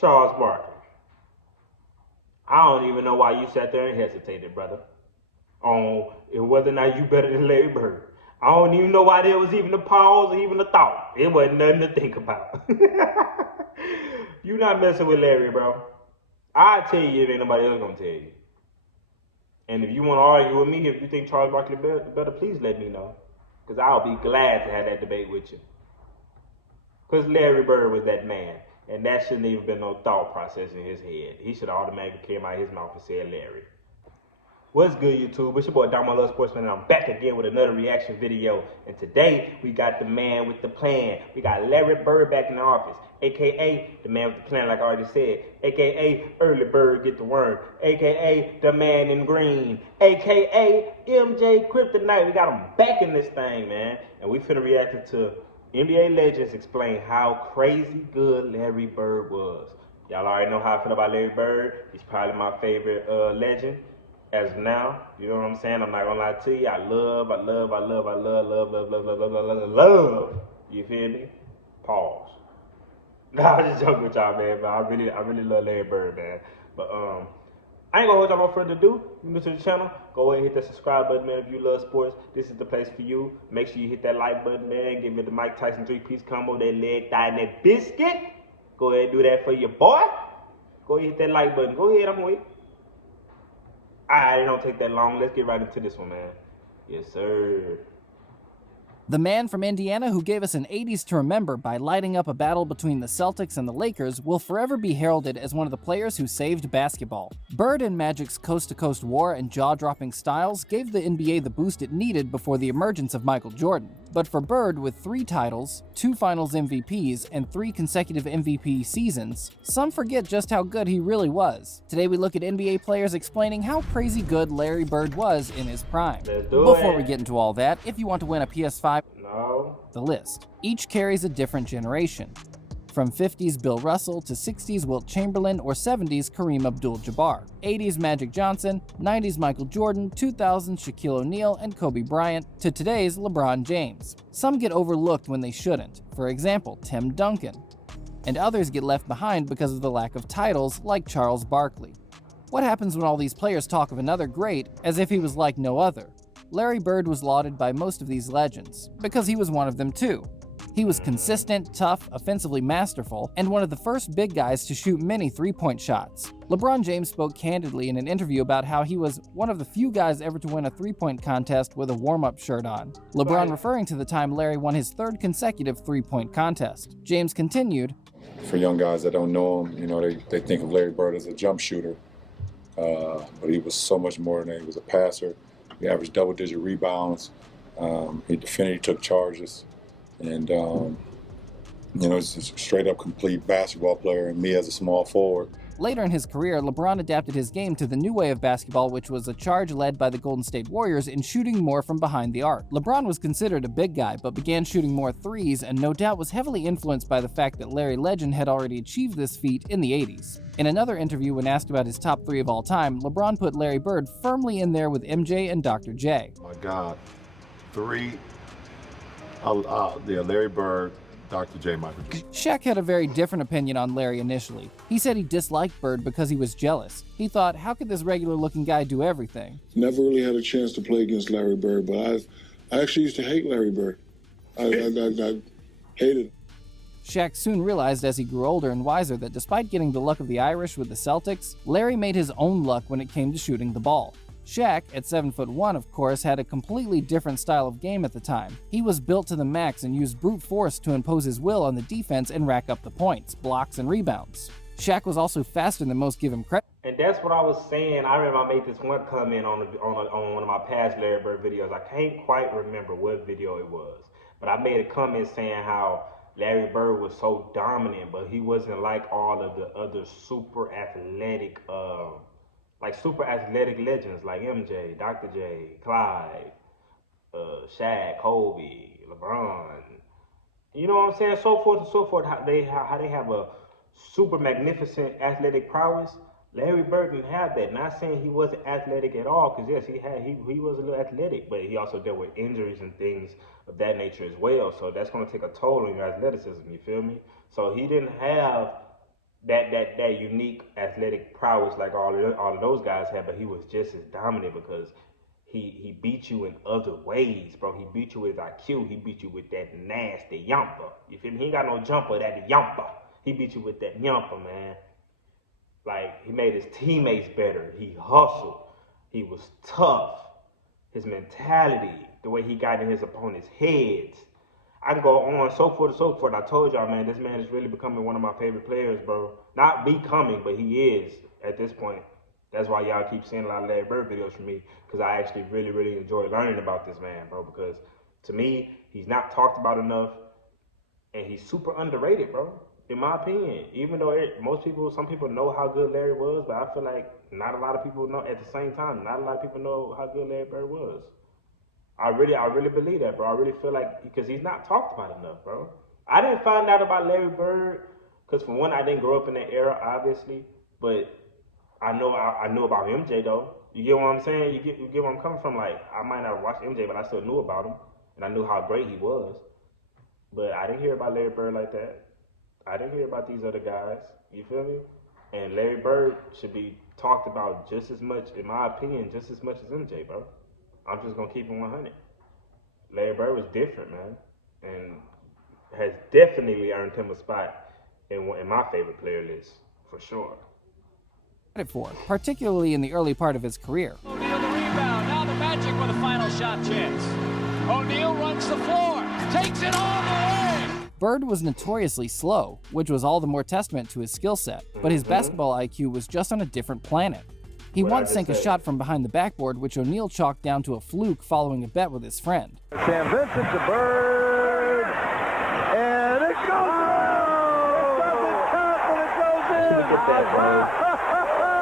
Charles Barkley. I don't even know why you sat there and hesitated, brother, on whether or not you better than Larry Bird. I don't even know why there was even a pause or even a thought. It wasn't nothing to think about. You not messing with Larry, bro. I'll tell you if ain't nobody else gonna tell you. And if you want to argue with me, if you think Charles Barkley better, please let me know. Because I'll be glad to have that debate with you. Because Larry Bird was that man. And that shouldn't even been no thought process in his head. He should have automatically came out of his mouth and said Larry. What's good, YouTube? It's your boy Damo Love Sportsman, and I'm back again with another reaction video. And today, we got the man with the plan. We got Larry Bird back in the office, a.k.a. the man with the plan, like I already said, a.k.a. Early Bird Get the Worm, a.k.a. the man in green, a.k.a. MJ Kryptonite. We got him back in this thing, man. And we finna react to NBA legends explain how crazy good Larry Bird was. Y'all already know how I feel about Larry Bird. He's probably my favorite legend. As of now, you know what I'm saying? I'm not gonna lie to you. I love. You feel me? Pause. Nah, I'm just joking with y'all, man. But I really love Larry Bird, man. But I ain't gonna hold y'all no further ado. You new to the channel, go ahead and hit that subscribe button, man. If you love sports, this is the place for you. Make sure you hit that like button, man. Give me the Mike Tyson 3-piece combo, that leg, thigh, and that biscuit. Go ahead and do that for your boy. Go ahead and hit that like button. Go ahead, I'm waiting. Alright, it don't take that long. Let's get right into this one, man. Yes, sir. The man from Indiana who gave us an 80s to remember by lighting up a battle between the Celtics and the Lakers will forever be heralded as one of the players who saved basketball. Bird and Magic's coast-to-coast war and jaw-dropping styles gave the NBA the boost it needed before the emergence of Michael Jordan. But for Bird, with 3 titles, 2 Finals MVPs, and 3 consecutive MVP seasons, some forget just how good he really was. Today we look at NBA players explaining how crazy good Larry Bird was in his prime. Before we get into all that, if you want to win a PS5, the list. Each carries a different generation. From 50s Bill Russell to 60s Wilt Chamberlain or 70s Kareem Abdul-Jabbar, 80s Magic Johnson, 90s Michael Jordan, 2000s Shaquille O'Neal and Kobe Bryant, to today's LeBron James. Some get overlooked when they shouldn't, for example Tim Duncan, and others get left behind because of the lack of titles like Charles Barkley. What happens when all these players talk of another great as if he was like no other? Larry Bird was lauded by most of these legends, because he was one of them too. He was consistent, tough, offensively masterful, and one of the first big guys to shoot many three-point shots. LeBron James spoke candidly in an interview about how he was one of the few guys ever to win a three-point contest with a warm-up shirt on. LeBron referring to the time Larry won his 3rd consecutive three-point contest. James continued, "For young guys that don't know him, you know, they think of Larry Bird as a jump shooter, but he was so much more than that. He was a passer. He averaged double-digit rebounds. He defended, he took charges. And, you know, he's a straight-up complete basketball player, and me as a small forward." Later in his career, LeBron adapted his game to the new way of basketball, which was a charge led by the Golden State Warriors in shooting more from behind the arc. LeBron was considered a big guy, but began shooting more threes, and no doubt was heavily influenced by the fact that Larry Legend had already achieved this feat in the 80s. In another interview, when asked about his top 3 of all time, LeBron put Larry Bird firmly in there with MJ and Dr. J. My God, 3, Larry Bird, Dr. J, Michael Jordan. Shaq had a very different opinion on Larry initially. He said he disliked Bird because he was jealous. He thought, how could this regular-looking guy do everything? Never really had a chance to play against Larry Bird, but I actually used to hate Larry Bird. I hated him. Shaq soon realized as he grew older and wiser that despite getting the luck of the Irish with the Celtics, Larry made his own luck when it came to shooting the ball. Shaq, at 7'1", of course, had a completely different style of game at the time. He was built to the max and used brute force to impose his will on the defense and rack up the points, blocks, and rebounds. Shaq was also faster than most give him credit. And that's what I was saying. I remember I made this one comment on one of my past Larry Bird videos. I can't quite remember what video it was, but I made a comment saying how Larry Bird was so dominant, but he wasn't like all of the other super athletic legends like MJ, Dr. J, Clyde, Shaq, Kobe, LeBron. You know what I'm saying? So forth and so forth. How they have a super magnificent athletic prowess. Larry Bird didn't have that. Not saying he wasn't athletic at all, because yes, he was a little athletic, but he also dealt with injuries and things of that nature as well. So that's going to take a toll on your athleticism. You feel me? So he didn't have that unique athletic prowess like all of those guys had, but he was just as dominant because he beat you in other ways, bro. He beat you with IQ. He beat you with that nasty yamper. You feel me? He ain't got no jumper, that yamper. He beat you with that yamper, man. Like, he made his teammates better. He hustled. He was tough. His mentality, the way he got in his opponent's heads. I can go on, so forth and so forth. I told y'all, man, this man is really becoming one of my favorite players, bro. Not becoming, but he is at this point. That's why y'all keep seeing a lot of Larry Bird videos from me, because I actually really, really enjoy learning about this man, bro, because to me, he's not talked about enough, and he's super underrated, bro, in my opinion. Even though some people know how good Larry was, but I feel like not a lot of people know at the same time. Not a lot of people know how good Larry Bird was. I really believe that, bro. I really feel like, because he's not talked about enough, bro. I didn't find out about Larry Bird, because for one, I didn't grow up in that era, obviously, but I knew about MJ though. You get what I'm saying? You get where I'm coming from? Like, I might not have watched MJ, but I still knew about him, and I knew how great he was. But I didn't hear about Larry Bird like that. I didn't hear about these other guys. You feel me? And Larry Bird should be talked about just as much, in my opinion, just as much as MJ, bro. I'm just gonna keep it 100. Larry Bird was different, man, and has definitely earned him a spot in my favorite player list for sure. For, particularly in the early part of his career. O'Neal the rebound, now the Magic with a final shot chance. O'Neal runs the floor, takes it all the way! Bird was notoriously slow, which was all the more testament to his skill set, but his basketball IQ was just on a different planet. He once sank a shot from behind the backboard, which O'Neal chalked down to a fluke following a bet with his friend. Sam Vincent to Bird, and it goes in! It doesn't count, but it goes in! Look at that, bro.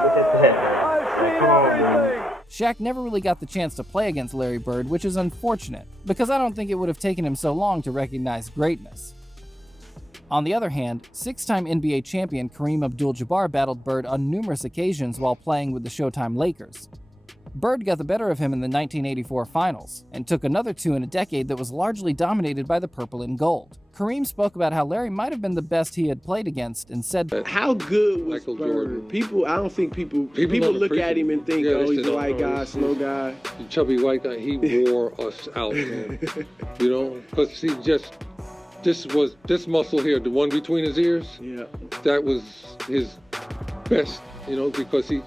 Look at that, man. I've seen everything! Shaq never really got the chance to play against Larry Bird, which is unfortunate, because I don't think it would have taken him so long to recognize greatness. On the other hand, six-time NBA champion Kareem Abdul-Jabbar battled Bird on numerous occasions while playing with the Showtime Lakers. Bird got the better of him in the 1984 finals, and took another two in a decade that was largely dominated by the purple and gold. Kareem spoke about how Larry might have been the best he had played against, and said, "How good was Michael Bird? Jordan. I don't think people don't look at him and think, oh, he's a white guy, slow guy. The chubby white guy, he wore us out, man. You know, because he just, this muscle here, the one between his ears, Yeah. that was his best, you know, because he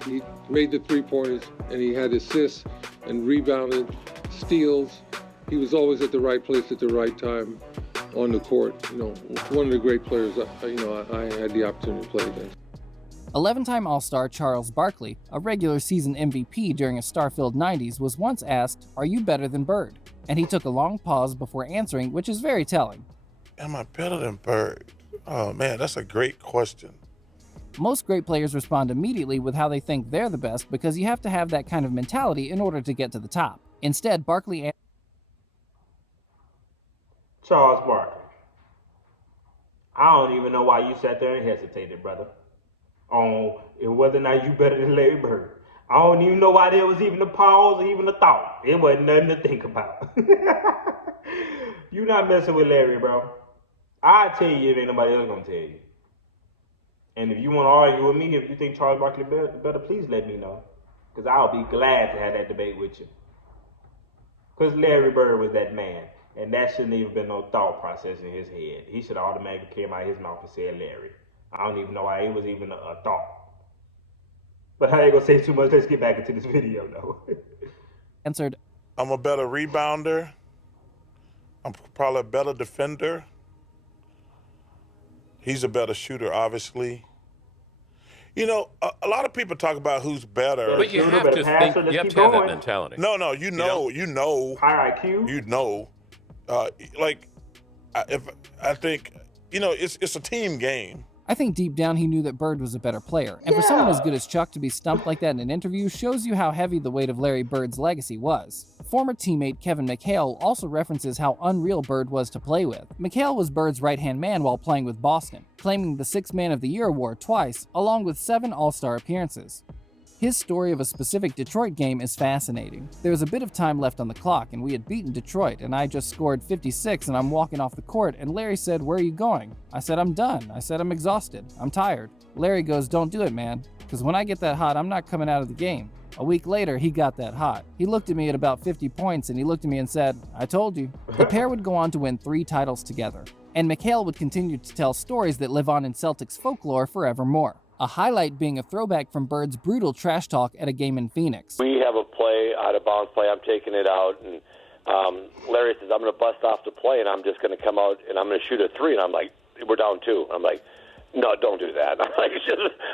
made the three-pointers and he had assists and rebounded, steals. He was always at the right place at the right time on the court. You know, one of the great players, I had the opportunity to play against. 11-time All-Star Charles Barkley, a regular season MVP during a star-filled 90s, was once asked, "Are you better than Bird?" And he took a long pause before answering, which is very telling. Am I better than Bird? Oh man, that's a great question. Most great players respond immediately with how they think they're the best, because you have to have that kind of mentality in order to get to the top. Instead, Barkley Charles Barkley. I don't even know why you sat there and hesitated, brother, on whether or not you better than Larry Bird. I don't even know why there was even a pause or even a thought. It wasn't nothing to think about. You not messing with Larry, bro. I'll tell you if ain't nobody else gonna tell you. And if you want to argue with me, if you think Charles Barkley better, please let me know. Because I'll be glad to have that debate with you. Because Larry Bird was that man. And that shouldn't even been no thought process in his head. He should have automatically came out of his mouth and said Larry. I don't even know why it was even a thought. But I ain't gonna say too much. Let's get back into this video, though. answered, I'm a better rebounder. I'm probably a better defender. He's a better shooter, obviously. You know, a lot of people talk about who's better. But you have to think, you have to have that mentality. No, you know. High IQ. You know. I think, you know, it's a team game. I think deep down he knew that Bird was a better player, and for someone as good as Chuck to be stumped like that in an interview shows you how heavy the weight of Larry Bird's legacy was. Former teammate Kevin McHale also references how unreal Bird was to play with. McHale was Bird's right-hand man while playing with Boston, claiming the Sixth Man of the Year award twice, along with 7 All-Star appearances. His story of a specific Detroit game is fascinating. There was a bit of time left on the clock, and we had beaten Detroit, and I just scored 56, and I'm walking off the court, and Larry said, "Where are you going?" I said, "I'm done." I said, "I'm exhausted. I'm tired." Larry goes, "Don't do it, man, because when I get that hot, I'm not coming out of the game." A week later, he got that hot. He looked at me at about 50 points, and he looked at me and said, "I told you." The pair would go on to win 3 titles together, and McHale would continue to tell stories that live on in Celtics folklore forevermore. A highlight being a throwback from Bird's brutal trash talk at a game in Phoenix. We have a play, out of bounds play, I'm taking it out, and Larry says, "I'm going to bust off the play, and I'm just going to come out, and I'm going to shoot a 3, and I'm like, "We're down 2. I'm like, "No, don't do that." I'm like,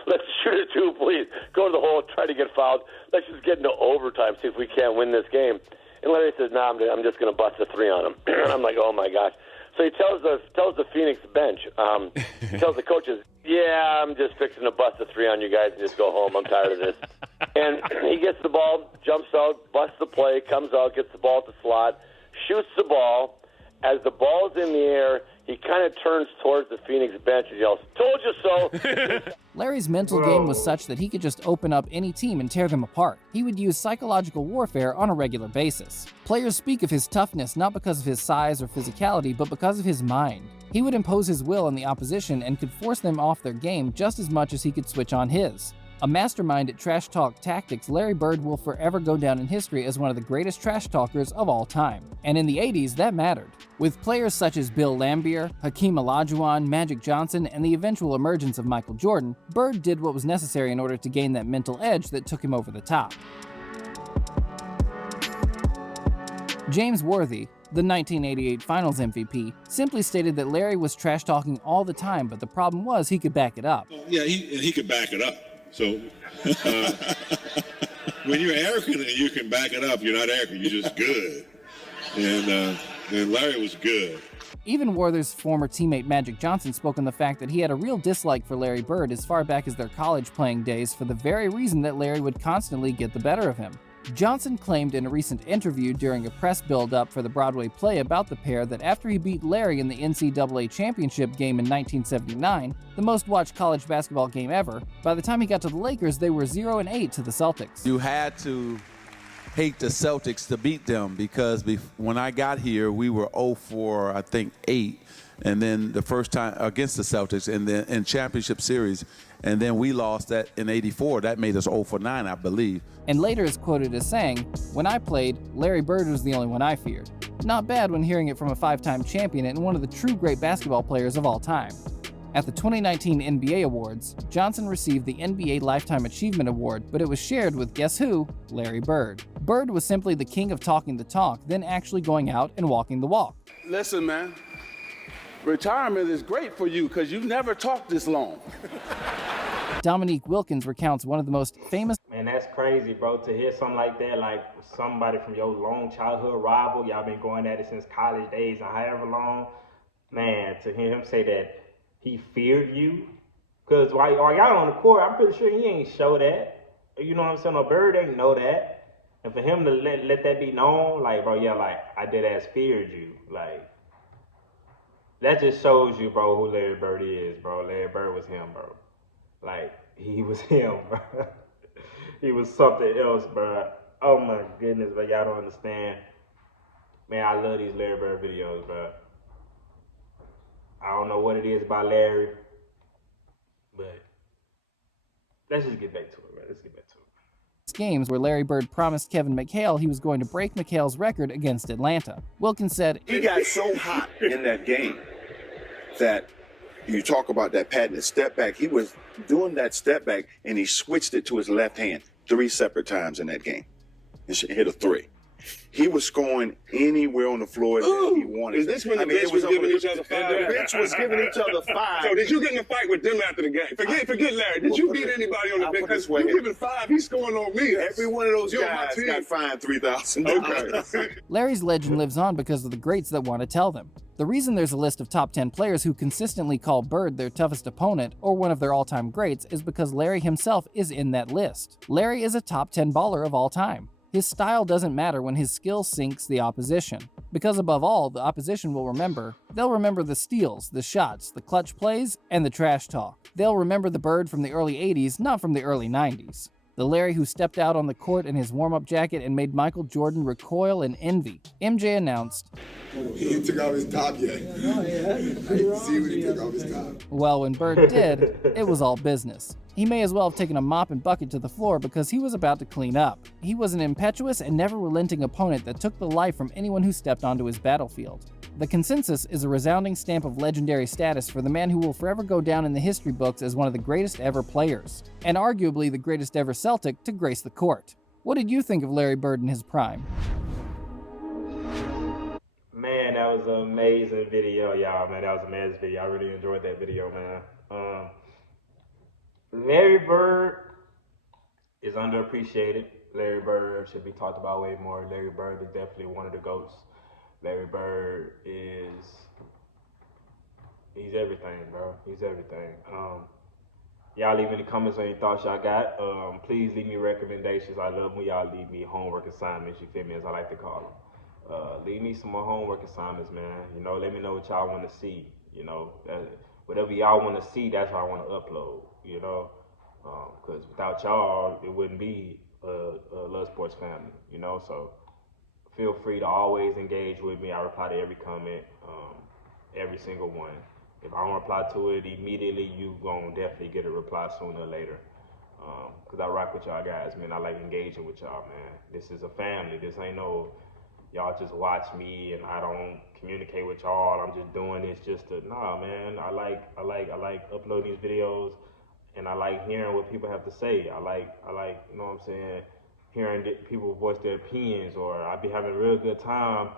"Let's shoot a 2, please. Go to the hole, try to get fouled. Let's just get into overtime, see if we can't win this game." And Larry says, "No, I'm just going to bust a 3 on him." And I'm like, "Oh, my gosh." So he tells the Phoenix bench, he tells the coaches, "Yeah, I'm just fixing to bust a 3 on you guys and just go home. I'm tired of this." And he gets the ball, jumps out, busts the play, comes out, gets the ball at the slot, shoots the ball. As the ball's in the air, he kind of turns towards the Phoenix bench and yells, "Told you so." Larry's mental game was such that he could just open up any team and tear them apart. He would use psychological warfare on a regular basis. Players speak of his toughness not because of his size or physicality, but because of his mind. He would impose his will on the opposition and could force them off their game just as much as he could switch on his. A mastermind at trash talk tactics, Larry Bird will forever go down in history as one of the greatest trash talkers of all time. And in the 80s, that mattered. With players such as Bill Laimbeer, Hakeem Olajuwon, Magic Johnson, and the eventual emergence of Michael Jordan, Bird did what was necessary in order to gain that mental edge that took him over the top. James Worthy, the 1988 Finals MVP, simply stated that Larry was trash-talking all the time, but the problem was he could back it up. Yeah, he could back it up. So when you're arrogant and you can back it up, you're not arrogant, you're just good. And Larry was good. Even Worthy's former teammate Magic Johnson spoke on the fact that he had a real dislike for Larry Bird as far back as their college playing days for the very reason that Larry would constantly get the better of him. Johnson claimed in a recent interview during a press build-up for the Broadway play about the pair that after he beat Larry in the NCAA championship game in 1979, the most-watched college basketball game ever, by the time he got to the Lakers, they were 0-8 to the Celtics. You had to hate the Celtics to beat them because when I got here, we were 0-4, I think 8, and then the first time against the Celtics and then in championship series, and then we lost that in '84. That made us 0-9, I believe. And later is quoted as saying, "When I played, Larry Bird was the only one I feared." Not bad when hearing it from a 5-time champion and one of the true great basketball players of all time. At the 2019 NBA Awards, Johnson received the NBA Lifetime Achievement Award, but it was shared with guess who? Larry Bird. Bird was simply the king of talking the talk, then actually going out and walking the walk. Listen, man, retirement is great for you because you've never talked this long. Dominique Wilkins recounts one of the most famous... Man, that's crazy, bro, to hear something like that, like somebody from your long childhood rival, y'all been going at it since college days and however long, man, to hear him say that he feared you, because while y'all on the court, I'm pretty sure he ain't show that, you know what I'm saying, no Bird ain't know that, and for him to let that be known, like, bro, yeah, like, I dead ass feared you, like, that just shows you, bro, who Larry Bird is, bro. Larry Bird was him, bro. Like, he was him, bro. He was something else, bro. Oh, my goodness, but y'all don't understand. Man, I love these Larry Bird videos, bro. I don't know what it is about Larry, but let's just get back to it, bro. Let's get back to it. Games where Larry Bird promised Kevin McHale he was going to break McHale's record against Atlanta. Wilkins said, "He got so hot in that game that you talk about that patented step back. He was doing that step back and he switched it to his left hand 3 separate times in that game and hit a 3. He was scoring anywhere on the floor that he wanted. Is this when the bench was giving each other 5? The bench was giving each other 5. So did you get in a fight with them after the game? Forget Larry. Did you beat anybody on the bench? Because you giving 5, he's scoring on me. Every one of those guys got fined $3,000. Okay. Larry's legend lives on because of the greats that want to tell them. The reason there's a list of top 10 players who consistently call Bird their toughest opponent or one of their all-time greats is because Larry himself is in that list. Larry is a top 10 baller of all time. His style doesn't matter when his skill sinks the opposition. Because above all, the opposition will remember. They'll remember the steals, the shots, the clutch plays, and the trash talk. They'll remember the Bird from the early 80s, not from the early 90s. The Larry who stepped out on the court in his warm-up jacket and made Michael Jordan recoil in envy. MJ announced, "He ain't took off his top yet. I didn't see when he took off his top." Well, when Bird did, it was all business. He may as well have taken a mop and bucket to the floor because he was about to clean up. He was an impetuous and never-relenting opponent that took the life from anyone who stepped onto his battlefield. The consensus is a resounding stamp of legendary status for the man who will forever go down in the history books as one of the greatest ever players, and arguably the greatest ever Celtic to grace the court. What did you think of Larry Bird in his prime? Man, that was an amazing video, y'all, man. That was an amazing video. I really enjoyed that video, man. Larry Bird is underappreciated. Larry Bird should be talked about way more. Larry Bird is definitely one of the GOATs. Larry Bird he's everything, bro. He's everything. Y'all leave in the comments any thoughts y'all got. Please leave me recommendations. I love when y'all leave me homework assignments, you feel me, as I like to call them. Leave me some more homework assignments, man. You know, let me know what y'all want to see. You know, whatever y'all want to see, that's what I want to upload, you know. Because without y'all, it wouldn't be a Love Sports family, you know. So feel free to always engage with me. I reply to every comment, every single one. If I don't reply to it immediately, you gonna definitely get a reply sooner or later. Because I rock with y'all guys, man. I like engaging with y'all, man. This is a family. This ain't no, y'all just watch me and I don't communicate with y'all. I'm just doing this just to, nah, man. I like uploading these videos and I like hearing what people have to say. I like, you know what I'm saying, hearing people voice their opinions, or I be having a real good time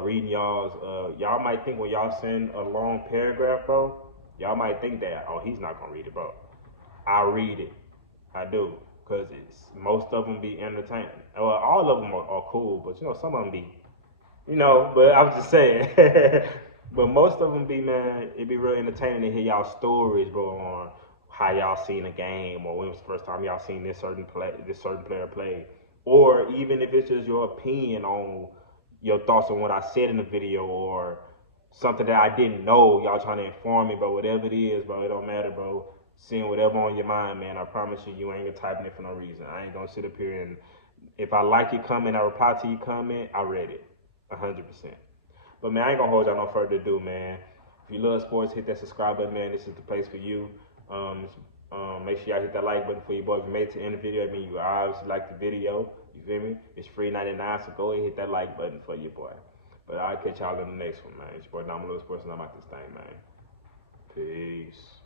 reading y'all's, y'all might think when y'all send a long paragraph, bro, y'all might think that, oh, he's not gonna read it, bro. I read it, I do, because most of them be entertaining. Well, all of them are cool, but you know, some of them be, you know, but I'm just saying, but most of them be, man, it be really entertaining to hear y'all stories, bro, on how y'all seen a game, or when was the first time y'all seen this certain player play, or even if it's just your opinion on your thoughts on what I said in the video, or something that I didn't know, y'all trying to inform me, bro. Whatever it is, bro, it don't matter, bro. Seeing whatever on your mind, man. I promise you, you ain't gonna typing it for no reason. I ain't gonna sit up here and if I like your comment, I reply to your comment. I read it, 100%. But man, I ain't gonna hold y'all no further ado, man. If you love sports, hit that subscribe button, man. This is the place for you. Make sure y'all hit that like button for your boy. If you made it to the end of the video, I mean, you obviously like the video. You feel me? It's free 99, so go ahead and hit that like button for your boy. But I'll catch y'all in the next one, man. It's your boy Dominique Wilkins, and I'm out this thing, man. Peace.